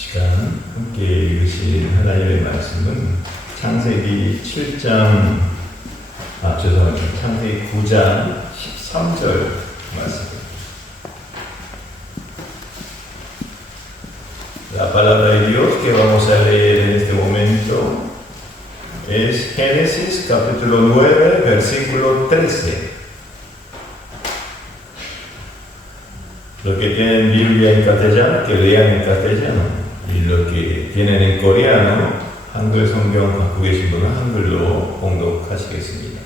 시간 함께 읽으신 하나님의 말씀은 창세기 9장 13절 말씀입니다. La palabra de Dios que vamos a leer en este momento es Génesis capítulo 9, versículo 13. Los que tienen Biblia en castellano, que lean en castellano. Y los que tienen en coreano, 한글 성경 갖고 계신 분은 한글로 봉독하시겠습니다.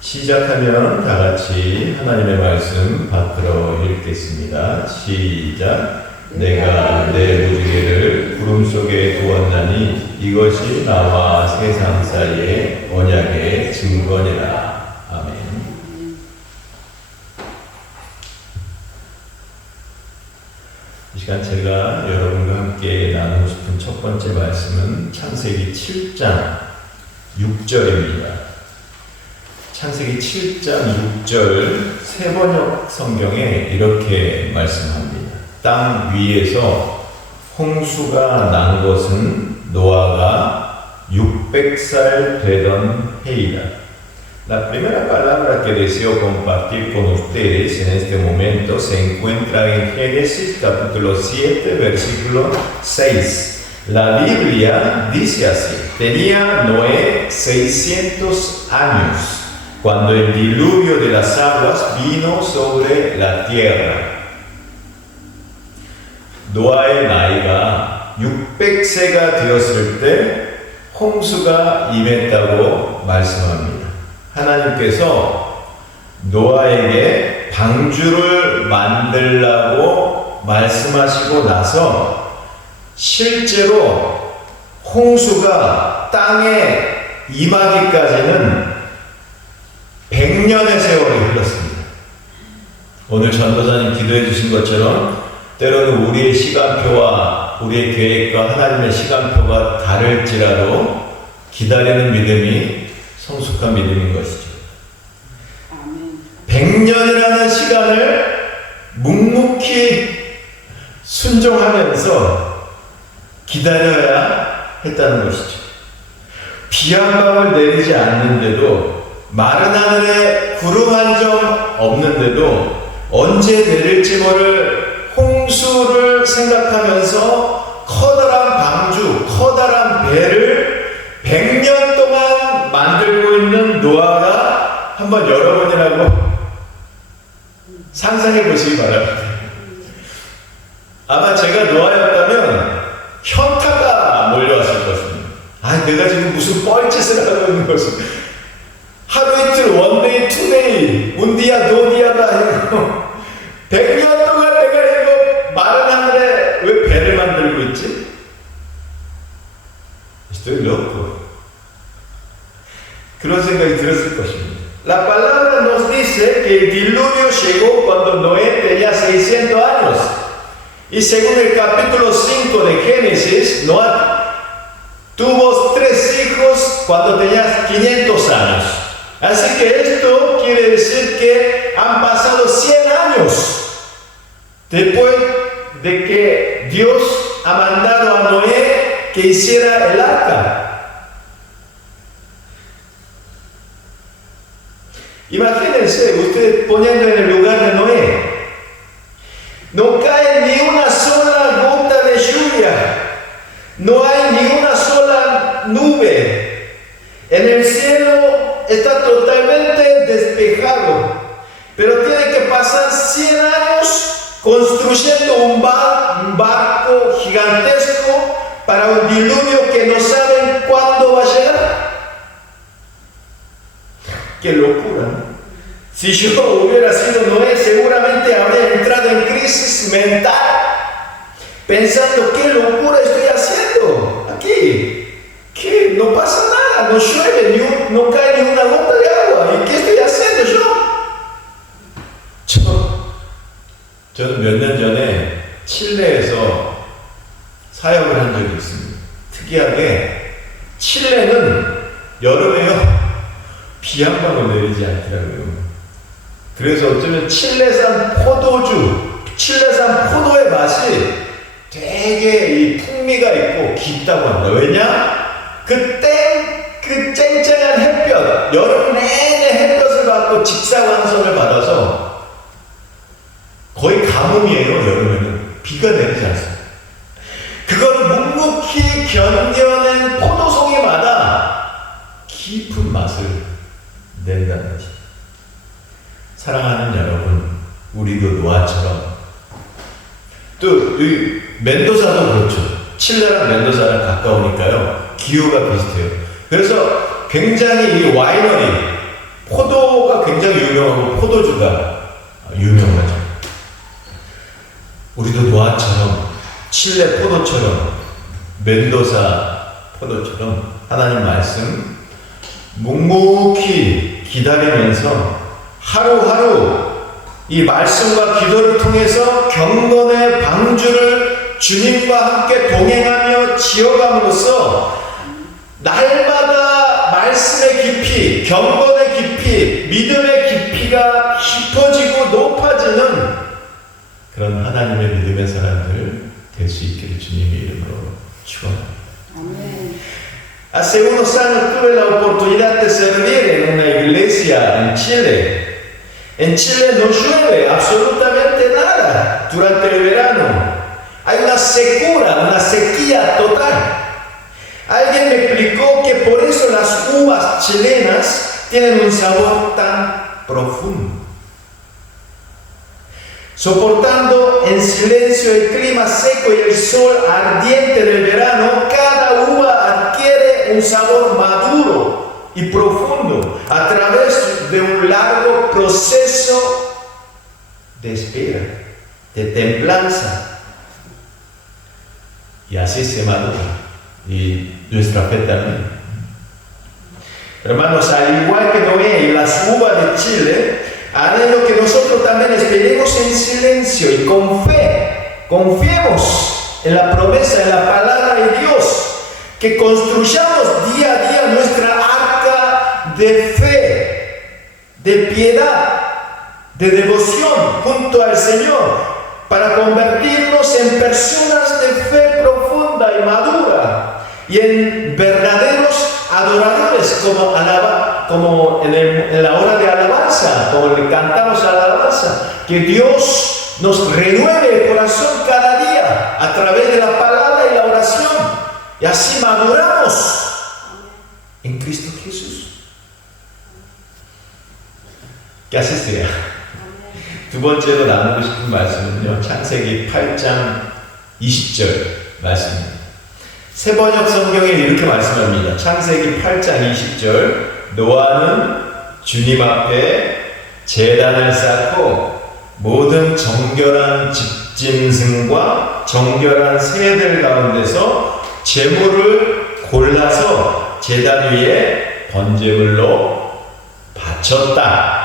시작하면 다 같이 하나님의 말씀 받들어 읽겠습니다. 시작. 내가 내 무지개를 구름 속에 두었나니 이것이 나와 세상 사이의 언약의 증거니라. 아멘. 이 시간 제가 여러분과 함께 나누고 싶은 첫 번째 말씀은 창세기 7장 6절입니다. 창세기 7장 6절 세번역 성경에 이렇게 말씀합니다. 땅 위에서 홍수가 난 것은 노아가 600살 되던 해이다. La primera palabra que deseo compartir con ustedes en este momento se encuentra en Génesis capítulo 7, versículo 6. La Biblia dice así: tenía Noé 600 años cuando el diluvio de las aguas vino sobre la tierra. 노아의 나이가 600세가 되었을 때 홍수가 임했다고 말씀합니다. 하나님께서 노아에게 방주를 만들라고 말씀하시고 나서 실제로 홍수가 땅에 임하기까지는 100년의 세월이 흘렀습니다. 오늘 전도사님 기도해 주신 것처럼 때로는 우리의 시간표와 우리의 계획과 하나님의 시간표가 다를지라도 기다리는 믿음이 성숙한 믿음인 것이죠. 100년이라는 시간을 묵묵히 순종하면서 기다려야 했다는 것이죠. 비 한 방울 내리지 않는데도, 마른 하늘에 구름 한 점 없는데도 언제 내릴지 모를 홍수를 생각하면서 커다란 방주, 커다란 배를 100년 동안 만들고 있는 노아가 한번 여러분이라고 상상해 보시기 바랍니다. 아마 제가 노아였다면 현타가 몰려왔을 것입니다. 아, 내가 지금 무슨 뻘짓을 하고 있는 것이. 하루 이틀, 원데이, 투데이, 운디야, 도디야가 아니고 100년 동안 내가 이거 마른 하늘에 왜 배를 만들고 있지? Estoy loco. 그런 생각이 들었을 것입니다. La palabra nos dice que el diluvio llegó cuando Noé tenía 600 años. Y según el capítulo 5 de Génesis, Noé tuvo 3 hijos cuando tenía 500 años. Así que esto quiere decir que han pasado 100 años después de que Dios ha mandado a Noé que hiciera el arca. Imagínense ustedes poniendo en el lugar de Noé. No cae ni una sola gota de lluvia. No hay ni una sola nube. En el cielo está totalmente despejado. Pero tiene que pasar 100 años construyendo un barco gigantesco para un diluvio que no saben cuándo va a llegar. ¡Qué locura! Si yo hubiera sido Noé, seguramente habría entrado en crisis mental, pensando, ¿qué locura estoy haciendo aquí? ¿Qué? No pasa nada, no llueve, no cae ni una gota de agua. ¿Y qué estoy haciendo yo? 저는 몇 년 전에 칠레에서 사역을 한 적이 있습니다. 특이하게 칠레는 여름에요, 비 한 방울 내리지 않더라고요. 그래서 어쩌면 칠레산 포도주, 칠레산 포도의 맛이 되게 이 풍미 흥미가 있고 깊다고 합니다. 왜냐? 그 쨍쨍한 햇볕, 여름 내내 햇볕을 받고 직사광선을 받아서 거의 가뭄이에요. 여름에는 비가 내리지 않습니다. 그걸 묵묵히 견뎌낸 포도송이마다 깊은 맛을 낸다는 것입니다. 사랑하는 여러분, 우리도 노아처럼, 또 이 멘도사도 그렇죠. 칠레랑 멘도사랑 가까우니까요. 기후가 비슷해요. 그래서 굉장히 이 와이너리, 포도가 굉장히 유명하고 포도주가 유명하죠. 우리도 노아처럼, 칠레 포도처럼, 멘도사 포도처럼 하나님 말씀 묵묵히 기다리면서 하루하루 이 말씀과 기도를 통해서 경건의 방주를 주님과 함께 동행하며 지어감으로써 날마다 말씀의 깊이, 경건의 깊이, 믿음의 깊이가 깊어지고 높아지는 그런 하나님의 믿음의 사람들 될 수 있기를 주님의 이름으로 축원합니다. Hace unos años tuve la oportunidad de servir en una iglesia en Chile. En Chile no llueve absolutamente nada durante el verano. Hay una secura, una sequía total. Alguien me explicó que por eso las uvas chilenas tienen un sabor tan profundo. Soportando en silencio el clima seco y el sol ardiente del verano, cada uva adquiere un sabor maduro y profundo a través de un largo proceso de espera, de templanza. Y así se madura. Y nuestra fe también. Hermanos, al igual que Noé y las uvas de Chile, haré que nosotros también esperemos en silencio y con fe, confiemos en la promesa, en la palabra de Dios, que construyamos día a día nuestra arca de fe, de piedad, de devoción junto al Señor, para convertirnos en personas de fe profunda y madura y en verdaderos adoradores, como en la hora de alabanza, como le cantamos a la alabanza, que Dios nos renueve el corazón cada día a través de la palabra y la oración, y así maduramos en Cristo Jesús. ¿Qué haces? 두 번째로 나누고 싶은 말씀은요, 창세기 8장 20절 말씀입니다. 새 번역 성경에 이렇게 말씀합니다. 창세기 8장 20절, 노아는 주님 앞에 제단을 쌓고 모든 정결한 집짐승과 정결한 새들 가운데서 제물을 골라서 제단 위에 번제물로 바쳤다.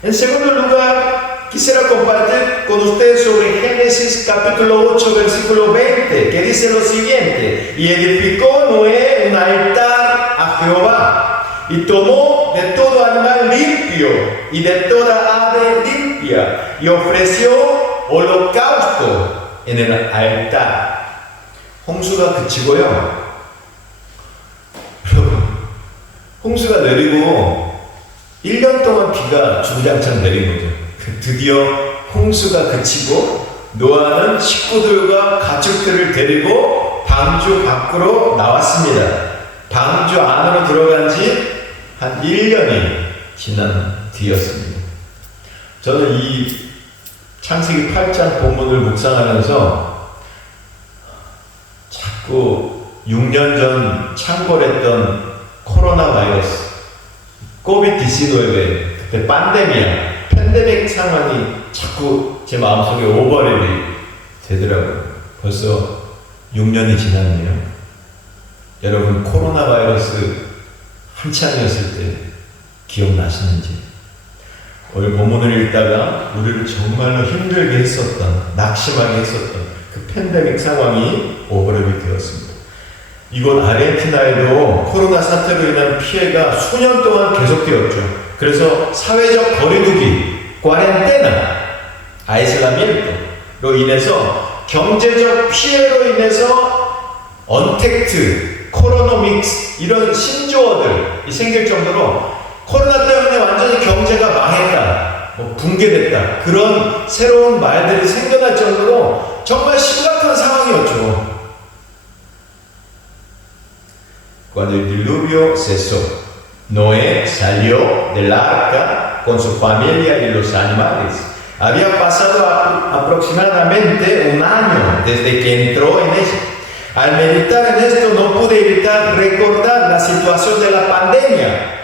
En segundo lugar, quisiera compartir con ustedes sobre Génesis capítulo 8, versículo 20, que dice lo siguiente: y edificó Noé un altar a Jehová, y tomó de todo animal limpio y de toda ave limpia, y ofreció holocausto en el altar. 홍수가 그치고요. 홍수가 내리고 1년 동안 비가 주구장창 내린 거죠. 드디어 홍수가 그치고 노아는 식구들과 가축들을 데리고 방주 밖으로 나왔습니다. 방주 안으로 들어간 지 한 1년이 지난 뒤였습니다. 저는 이 창세기 8장 본문을 묵상하면서 자꾸 6년 전 창궐했던 코로나 바이러스 COVID-19, 그때 팬데믹 상황이 자꾸 제 마음속에 오버랩이 되더라고요. 벌써 6년이 지났네요. 여러분, 코로나 바이러스 한창이었을 때 기억나시는지? 오늘 본문을 읽다가 우리를 정말로 힘들게 했었던, 낙심하게 했었던 그 팬데믹 상황이 오버랩이 되었습니다. 이곳 아르헨티나에도 코로나 사태로 인한 피해가 수년 동안 계속되었죠. 그래서 사회적 거리두기, 과렌테나, 아이슬라미엔토로 인해서 경제적 피해로 인해서 언택트, 코로노믹스 이런 신조어들이 생길 정도로 코로나 때문에 완전히 경제가 망했다, 붕괴됐다, 그런 새로운 말들이 생겨날 정도로 정말 심각한 상황이었죠. Cuando el diluvio cesó, Noé salió del arca con su familia y los animales. Había pasado aproximadamente un año desde que entró en ella. Al meditar en esto no pude evitar recordar la situación de la pandemia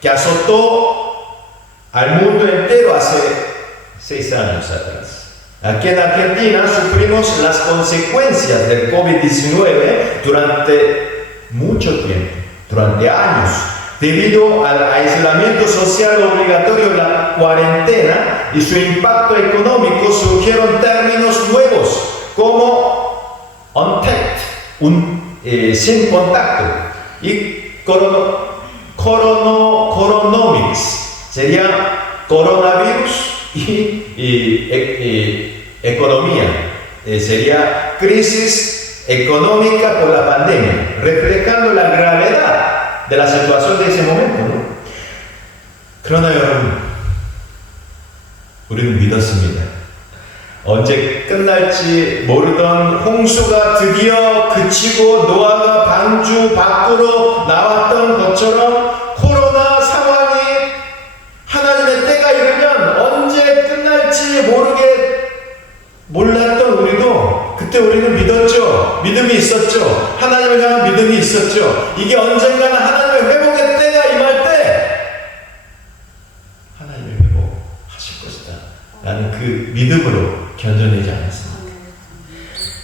que azotó al mundo entero hace 6 años atrás. Aquí en Argentina sufrimos las consecuencias del COVID-19 durante mucho tiempo, durante años, debido al aislamiento social obligatorio y la cuarentena y su impacto económico. Surgieron términos nuevos como untact, sin contacto, y coronomics, sería coronavirus y economía, sería crisis económica por la pandemia, reflejando la gravedad de la situación de ese momento, ¿no? 그러나 여러분, 우리는 믿었습니다. 언제 끝날지 모르던 홍수가 드디어 그치고 노아가 방주 밖으로 나왔던 것처럼 코로나 상황이 하나님의 때가 이르면 언제 끝날지 몰랐던 우리도 그때 우리는 믿었죠. 믿음이 있었죠. 하나님을 향한 믿음이 있었죠. 이게 언젠가는 하나님의 회복의 때가 임할 때 하나님의 회복하실 것이다 라는 그 믿음으로 견뎌내지 않았습니다.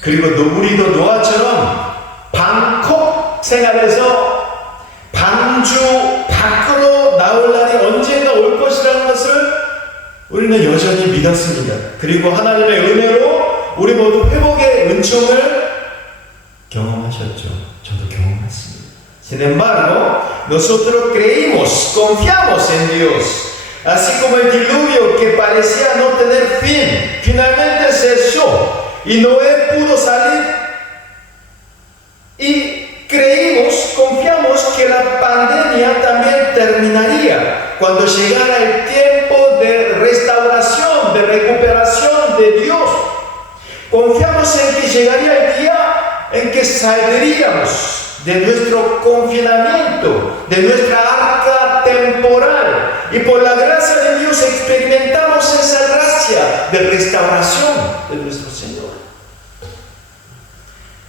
그리고 우리도 노아처럼 방콕 생활에서 방주 밖으로 나올 날이 언젠가 올 것이라는 것을 우리는 여전히 믿었습니다. 그리고 하나님의 은혜로 우리 모두 회복의 은총을 경험하셨죠. 저도 경험했습니다. Sin embargo, nosotros creímos, confiamos en Dios. Así como el diluvio que parecía no tener fin, finalmente cesó y Noé pudo salir. Y creímos, confiamos que la pandemia también terminaría cuando llegara el tiempo de restauración, de recuperación de Dios. Confiamos en que llegaría el día en que saldríamos de nuestro confinamiento, de nuestra arca temporal, y por la gracia de Dios experimentamos esa gracia de restauración de nuestro Señor.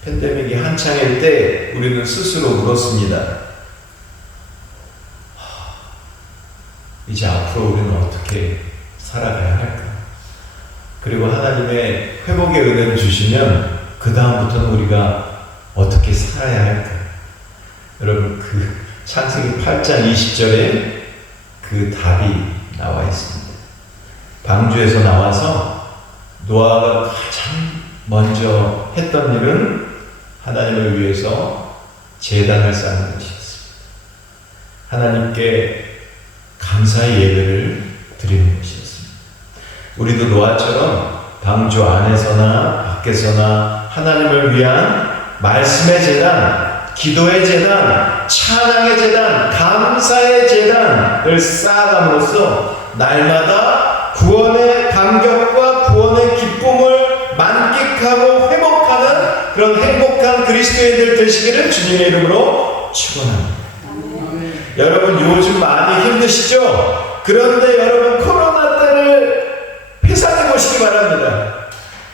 팬데믹이 한창일 때 우리는 스스로 물었습니다. 이제 앞으로 우리는 어떻게 살아가야 할까? 그리고 하나님의 회복의 은혜를 주시면 그 다음부터는 우리가 어떻게 살아야 할까? 여러분, 그 창세기 8장 20절에 그 답이 나와 있습니다. 방주에서 나와서 노아가 가장 먼저 했던 일은 하나님을 위해서 제단을 쌓는 것이었습니다. 하나님께 감사의 예배를 드리는 것이었습니다. 우리도 노아처럼 방주 안에서나 밖에서나 하나님을 위한 말씀의 제단, 기도의 제단, 찬양의 제단, 감사의 제단을 쌓아감으로써 날마다 구원의 감격과 구원의 기쁨을 만끽하고 회복하는 그런 행복한 그리스도인들 되시기를 주님의 이름으로 축원합니다. 여러분, 요즘 많이 힘드시죠? 그런데 여러분, 코로나 때를 회상해 보시기 바랍니다.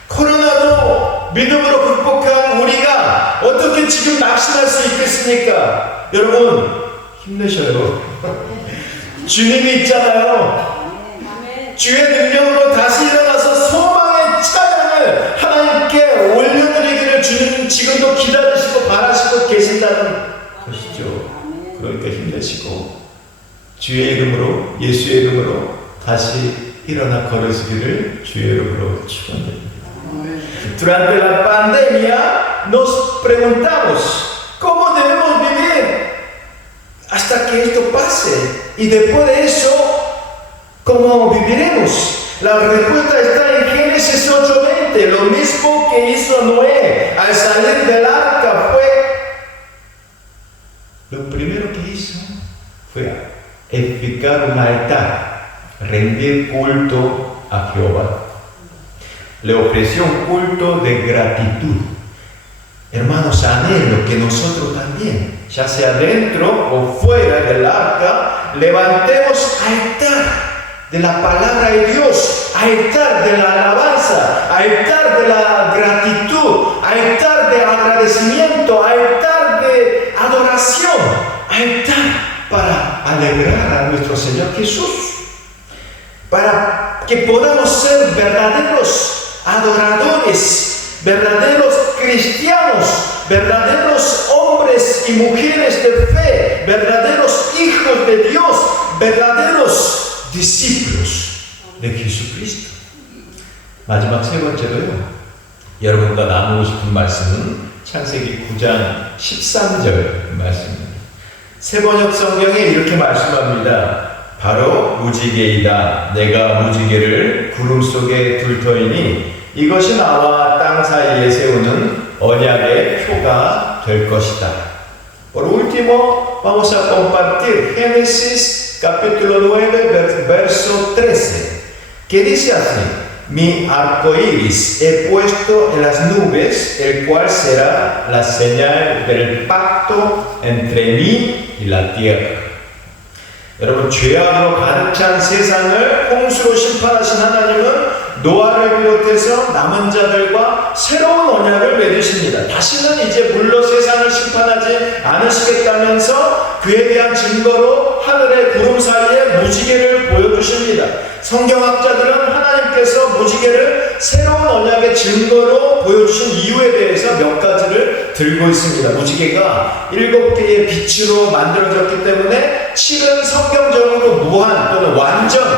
코로나도 믿음으로 극복한 우리가 어떻게 지금 낙심할 수 있겠습니까? 여러분, 힘내셔요. 주님이 있잖아요. 주의 능력으로 다시 일어나서 소망의 찬양을 하나님께 올려드리기를 주님 지금도 기다리시고 바라시고 계신다는 것이죠. 그러니까 힘내시고 주의 이름으로, 예수의 이름으로 다시 일어나 걸으시기를 주의 이름으로 축원드립니다. Durante la pandemia nos preguntamos cómo debemos vivir hasta que esto pase y después de eso, ¿cómo viviremos? La respuesta está en Génesis 8:20. nuevamente. Lo mismo que hizo Noé al salir del arca lo primero que hizo fue edificar un altar, rendir culto a Jehová. Le ofreció un culto de gratitud. Hermanos, anhelo que nosotros también, ya sea dentro o fuera del arca, levantemos altar de la palabra de Dios, altar de la alabanza, altar de la gratitud, altar de agradecimiento, altar de adoración, altar para alegrar a nuestro Señor Jesús, para que podamos ser verdaderos adoradores, verdaderos cristianos, verdaderos hombres y mujeres de fe, verdaderos hijos de Dios, verdaderos discípulos de Jesucristo. 마지막 세 번째로요, 여러분과 나누고 싶은 말씀은 창세기 9장 13절 말씀입니다. 세번역 성경에 이렇게 말씀합니다. 바로 무지개이다. 내가 무지개를 구름 속에 둘 터이니 이것이 나와 땅 사이에 세우는 언약의 표가 될 것이다. Por último, vamos a compartir Génesis capítulo 9, verso 13, que dice así: Mi arco iris he puesto en las nubes, el cual será la señal del pacto entre mí y la tierra. 여러분, 죄악으로 가득 찬 세상을 홍수로 심판하신 하나님은 노아를 비롯해서 남은 자들과 새로운 언약을 맺으십니다. 다시는 이제 물로 세상을 심판하지 않으시겠다면서 그에 대한 증거로 하늘의 구름 사이에 무지개를 보여주십니다. 성경학자들은 하나님께서 무지개를 새로운 언약의 증거로 보여주신 이유에 대해서 몇 가지를 들고 있습니다. 무지개가 7개의 빛으로 만들어졌기 때문에 7은 성경적으로 무한 또는 완전을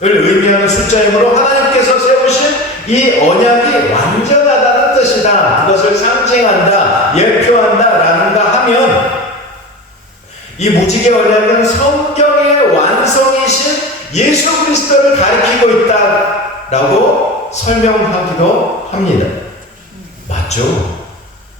의미하는 숫자이므로 하나님께서 세우신 이 언약이 완전하다는 뜻이다, 그것을 상징한다, 예표한다 라는가 하면, 이 무지개 언약은 성경의 완성이신 예수 그리스도를 가리키고 있다라고 설명하기도 합니다. 맞죠?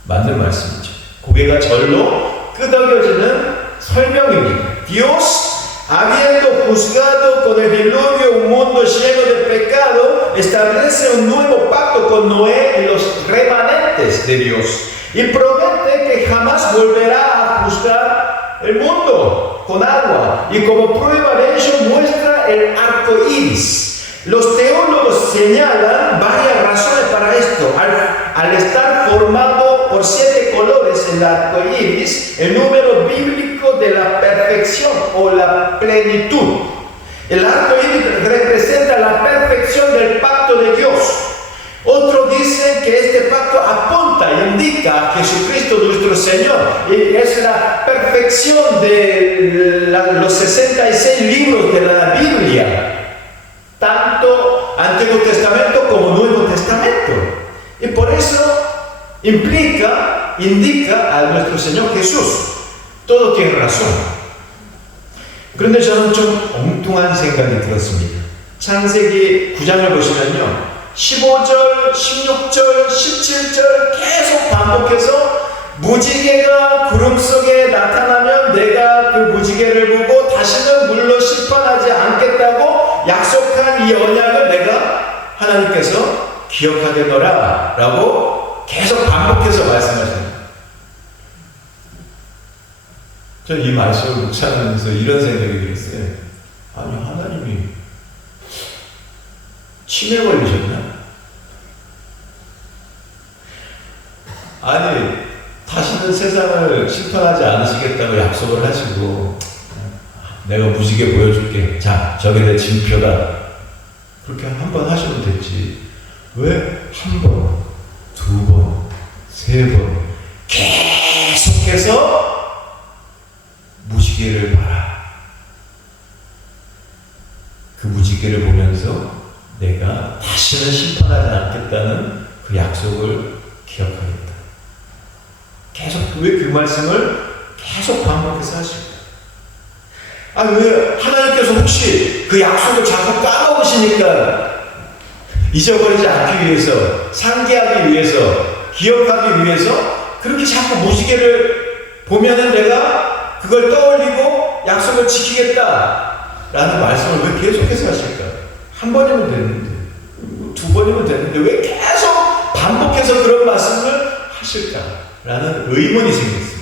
맞는 말씀이죠. 고개가 절로 끄덕여지는 설명입니다. Dios, habiendo juzgado con el diluvio un mundo lleno de pecado, establece un nuevo pacto con Noé y los remanentes de Dios, y promete que jamás volverá a juzgar el mundo con agua, y como prueba de ello muestra el arco iris. Los teólogos señalan varias razones para esto. Al estar formado por 7 colores el arco iris, el número bíblico de la perfección o la plenitud. El arco iris representa la perfección del pacto de Dios. Otros dicen que este pacto apunta e indica a Jesucristo nuestro Señor, y es la perfección de los 66 libros de la Biblia, tanto Antiguo Testamento como Nuevo Testamento, y por eso indica a nuestro Señor Jesús. Todo tiene razón. 그런데 저는 좀 엉뚱한 생각이 들었습니다. 창세기 9장을 보시면요, 15절, 16절, 17절 계속 반복해서 무지개가 구름 속에 나타나면 내가 그 무지개를 보고 다시는 물로 심판하지 않겠다고 약속한 이 언약을 내가 하나님께서 기억하겠노라 라고 계속 반복해서 말씀하십니다. 전 이 말씀을 묵상하면서 이런 생각이 들었어요. 아니, 하나님이 치매 걸리셨나? 아니, 다시는 세상을 심판하지 않으시겠다고 약속을 하시고, 내가 무지개 보여줄게. 자, 저게 내 징표다. 그렇게 한 번 하시면 됐지. 왜 한 번, 2번, 3번 계속해서 무지개를 봐라. 그 무지개를 보면서 내가 다시는 심판하지 않겠다는 그 약속을 기억하겠다. 계속 왜 그 말씀을 계속 반복해서 하실까? 왜 하나님께서 혹시 그 약속을 자꾸 까먹으시니까 잊어버리지 않기 위해서, 상기하기 위해서, 기억하기 위해서 그렇게 자꾸 무지개를 보면은 내가 그걸 떠올리고 약속을 지키겠다라는 말씀을 왜 계속해서 하실까? 한 번이면 되는데, 두 번이면 되는데 왜 계속 반복해서 그런 말씀을 하실까라는 의문이 생겼습니다.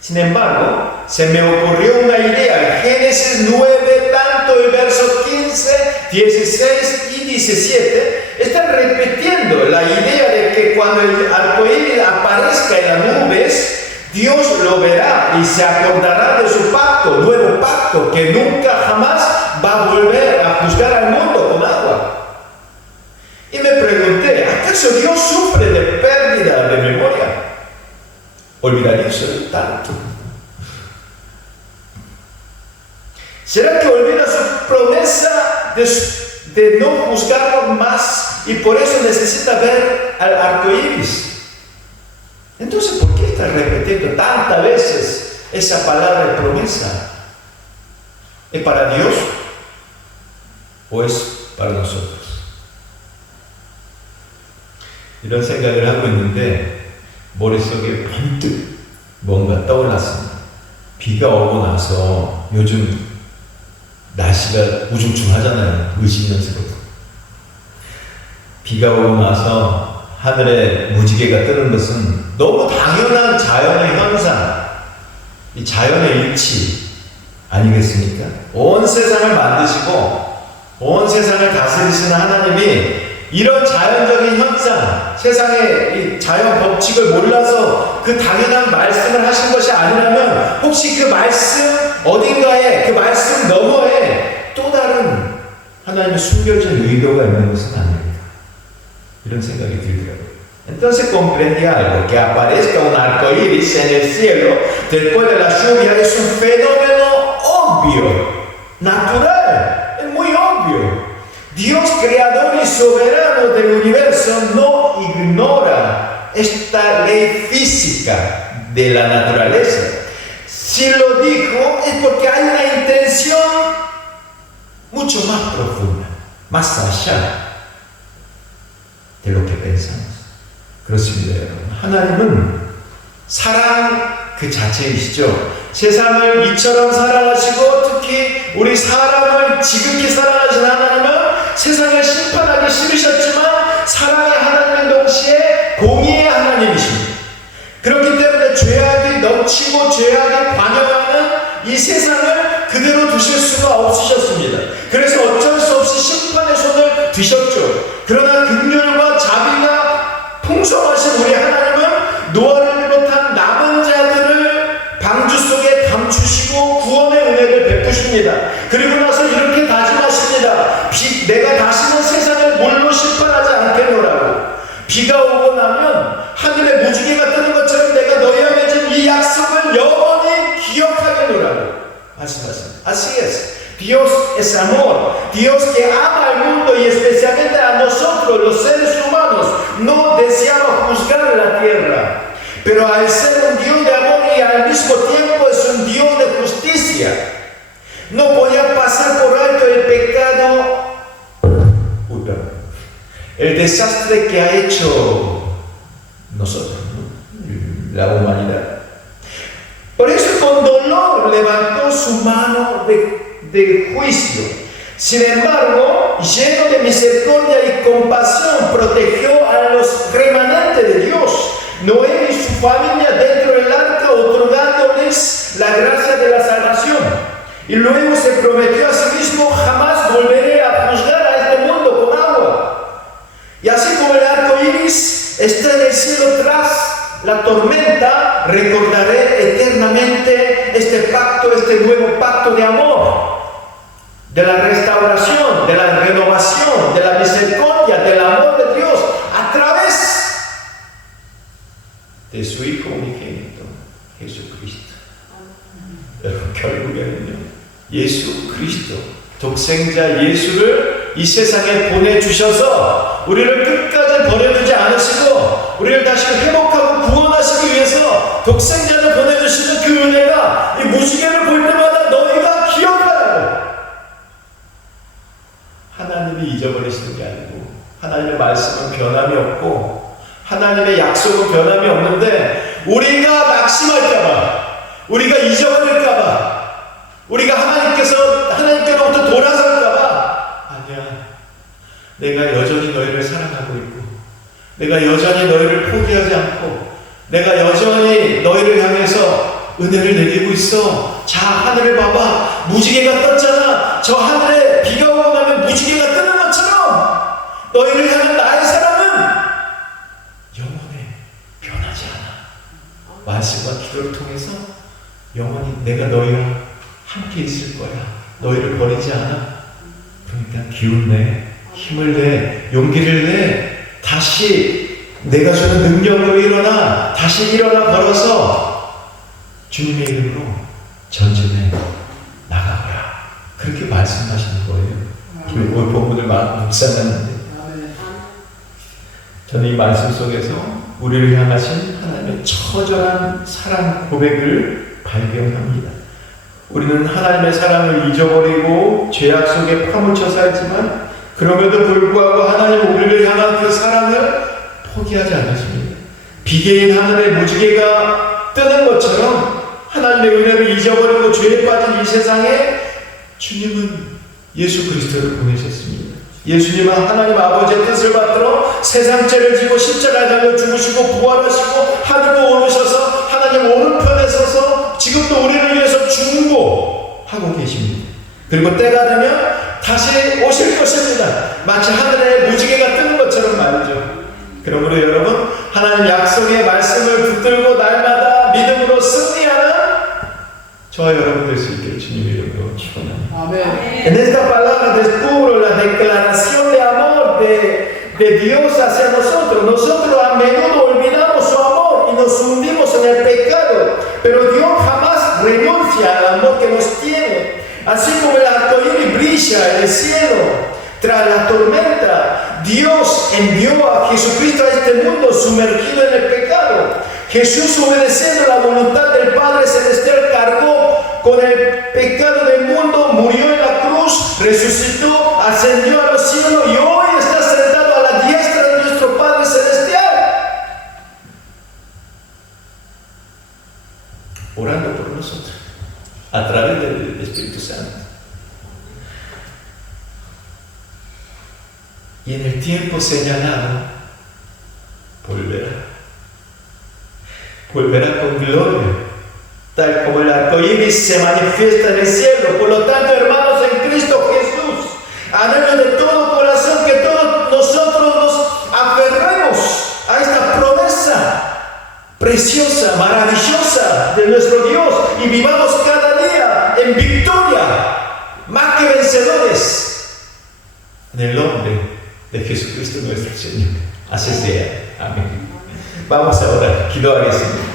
Sin embargo, se me ocurrió una idea. Génesis 9, tanto el verso 15, 16 y 17, están repitiendo la idea de que cuando el arcoíris aparezca en las nubes, Dios lo verá y se acordará de su pacto, nuevo pacto, que nunca jamás va a volver a juzgar al mundo con agua. Y me pregunté, ¿acaso Dios sufre de pérdida de memoria? ¿Olvidaríase tanto? ¿Será que olvida su promesa de no juzgarlo más y por eso necesita ver al arco iris? Entonces, ¿por qué está repitiendo tantas veces esa palabra de promesa? ¿Es para Dios o es para nosotros? 이런 생각을 하고 있는데 머릿속에 번뜩 뭔가 떠올랐습니다. 비가 오고 나서 요즘 날씨가 우중충하잖아요. 의식연습으로. 비가 오고 나서 하늘에 무지개가 뜨는 것은 너무 당연한 자연의 현상, 이 자연의 일치 아니겠습니까? 온 세상을 만드시고 온 세상을 다스리시는 하나님이 이런 자연적인 현상, 세상의 이 자연 법칙을 몰라서 그 당연한 말씀을 하신 것이 아니라면 혹시 그 말씀 어딘가에, 그 말씀 너머에 또 다른 하나님의 숨겨진 의도가 있는 것은 아닙니다. 이런 생각이 들더라고요. Entonces comprendí algo, que aparezca un arco iris en el cielo después de la lluvia es un fenómeno obvio, natural, es muy obvio. Dios, creador y soberano del universo, no ignora esta ley física de la naturaleza. Si lo dijo es porque hay una intención mucho más profunda, más allá de lo que pensamos. 그렇습니다, 여러분. 하나님은 사랑 그 자체이시죠. 세상을 이처럼 사랑하시고 특히 우리 사람을 지극히 사랑하신 하나님은 세상을 심판하기 싫으셨지만 사랑의 하나님은 동시에 공의의 하나님이십니다. 그렇기 때문에 죄악이 넘치고 죄악이 관영하는 이 세상을 그대로 두실 수가 없으셨습니다. 그래서 어쩔 수 없이 심판의 손을 드셨죠. 그러나 긍휼과 자비가 풍성하신 우리 하나님은 노아를 비롯한 남은 자들을 방주 속에 감추시고 구원의 은혜를 베푸십니다. 그리고 나서 이렇게 다짐하십니다. 내가 다시는 세상을 물로 심판하지 않겠노라고. 비가 오고 나면 하늘에 무지개가 뜨는 것처럼 내가 너희와 맺은 이 약속을 영원히 기억하겠노라고 말씀하십니다. Así es. Dios es amor. Dios que ama al mundo y especialmente a nosotros, los seres humanos, no deseaba juzgar la tierra. Pero al ser un Dios de amor y al mismo tiempo es un Dios de justicia, no podía pasar por alto el pecado, el desastre que ha hecho nosotros, ¿no? La humanidad. Por eso con dolor levantó su mano de juicio. Sin embargo, lleno de misericordia y compasión, protegió a los remanentes de Dios, Noé y su familia dentro del arca, otorgándoles la gracia de la salvación. Y luego se prometió a sí mismo: jamás volveré a juzgar a este mundo con agua. Y así como el arco iris está en el cielo tras la tormenta, recordaré eternamente este pacto, este nuevo pacto de amor, de la restauración, de la renovación, de la misericordia, del amor de Dios a través de su Hijo unigénito, Jesucristo. 결국에는요, 예수 그리스도, 독생자 예수를 이 세상에 보내주셔서 우리를 끝까지 버려두지 않으시고 우리를 다시 회복하고 구원하시기 위해서 독생자를 보내주시는 그 은혜가 이 무지개를 볼 때마다 너희가 기억하라고 하나님이 하나님이 잊어버리시는 게 아니고 하나님의 말씀은 변함이 없고 하나님의 약속은 변함이 없는데 우리가 낙심할까봐, 우리가 잊어버릴까봐, 우리가 하나님께로부터 돌아설까봐, 아니야, 내가 여전히 너희를 사랑하고 있고 내가 여전히 너희를 포기하지 않고 내가 여전히 너희를 향해서 은혜를 내리고 있어. 자, 하늘을 봐봐. 무지개가 떴잖아. 저 하늘에 비가 오고 나면 무지개가 뜨는 것처럼 너희를 향한 나의 사랑은 영원해. 변하지 않아. 말씀과 기도를 통해서 영원히 내가 너희와 함께 있을 거야. 너희를 버리지 않아. 그러니까 기운 내, 힘을 내, 용기를 내. 다시 내가 주는 능력으로 일어나. 다시 일어나 걸어서 주님의 이름으로 전진해 나가거라. 그렇게 말씀하시는 거예요. 오늘 본문을 묵상하는데 저는 이 말씀 속에서 우리를 향하신 하나님의 처절한 사랑 고백을 발견합니다. 우리는 하나님의 사랑을 잊어버리고 죄악 속에 파묻혀 살지만 그럼에도 불구하고 하나님 우리를 향한 그 사랑을 포기하지 않으십니다. 비개인 하늘에 무지개가 뜨는 것처럼 하나님의 은혜를 잊어버리고 죄에 빠진 이 세상에 주님은 예수 그리스도를 보내셨습니다. 예수님은 하나님 아버지의 뜻을 받들어 세상 죄를 지고 십자가에 달려 죽으시고 부활하시고 하늘로 오르셔서 하나님 오른편에 서서 지금도 우리를 위해서 중보하고 계십니다. 그리고 때가 되면 다시 오실 것입니다. 마치 하늘에 무지개가 뜨는 것처럼 말이죠. 그러므로 여러분, 하나님 약속의 말씀을 붙들고 날마다 믿음으로 승리하는 저와 여러분 될 수 있기를 주님의 이름으로 축원합니다. 아멘. En esta palabra descubro la declaración de amor de Dios hacia nosotros. Nosotros a menudo olvidamos su amor y nos hundimos en el pecado, pero Dios jamás renuncia al amor que nos tiene. Así como el arco iris brilla en el cielo tras la tormenta, Dios envió a Jesucristo a este mundo sumergido en el pecado. Jesús, obedeciendo la voluntad del Padre Celestial, cargó con el pecado del mundo, murió en la cruz, resucitó, ascendió a los cielos y hoy está sentado a la diestra de nuestro Padre Celestial, orando por nosotros a través del Espíritu Santo. Y en el tiempo señalado volverá con gloria, tal como el arco iris se manifiesta en el cielo. Por lo tanto, hermanos en Cristo Jesús, anhelo de todo corazón que todos nosotros nos aferremos a esta promesa preciosa, maravillosa de nuestro Dios y vivamos cada día en victoria, más que vencedores, en el nombre de Jesucristo nuestro Señor. Así sea. Amén. Vamos ahora, 기도하겠습니다.